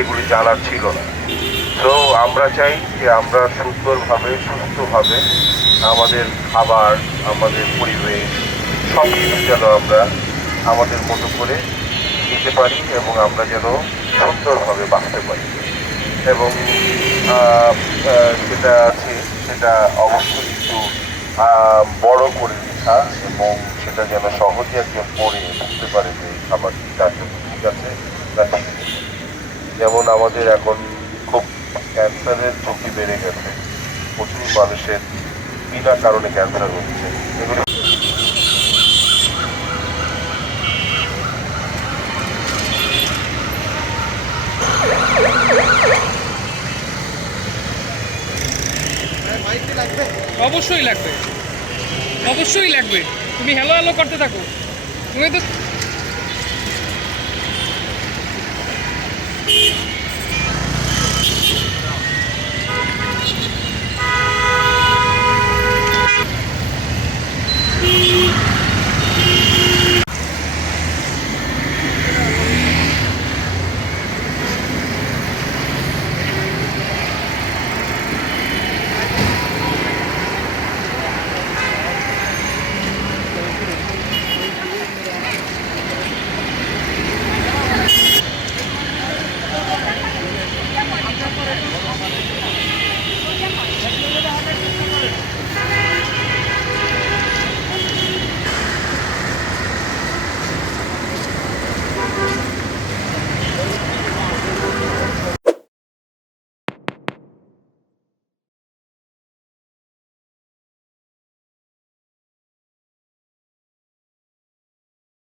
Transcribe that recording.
এগুলি জানার ছিল না। তো আমরা চাই যে আমরা সুন্দরভাবে সুস্থভাবে আমাদের খাবার, আমাদের পরিবেশ সব কিছু যেন আমরা আমাদের মতো করে নিতে পারি এবং আমরা যেন সুন্দরভাবে বাঁচতে পারি। এবং যেটা আছে সেটা অবশ্যই একটু বড় করে লেখা, এবং সেটা যেন সহজে একজন পড়ে বুঝতে পারে যে এই খাবারটি তার জন্য ঠিক আছে না ঠিক নেই। যেমন আমাদের এখন খুব ক্যান্সারের ঝুঁকি বেড়ে গেছে, প্রচুর মানুষের বিনা কারণে ক্যান্সার হচ্ছে। এগুলি অবশ্যই লাগবে, অবশ্যই লাগবে। তুমি হ্যালো হ্যালো করতে থাকো। তুমি তো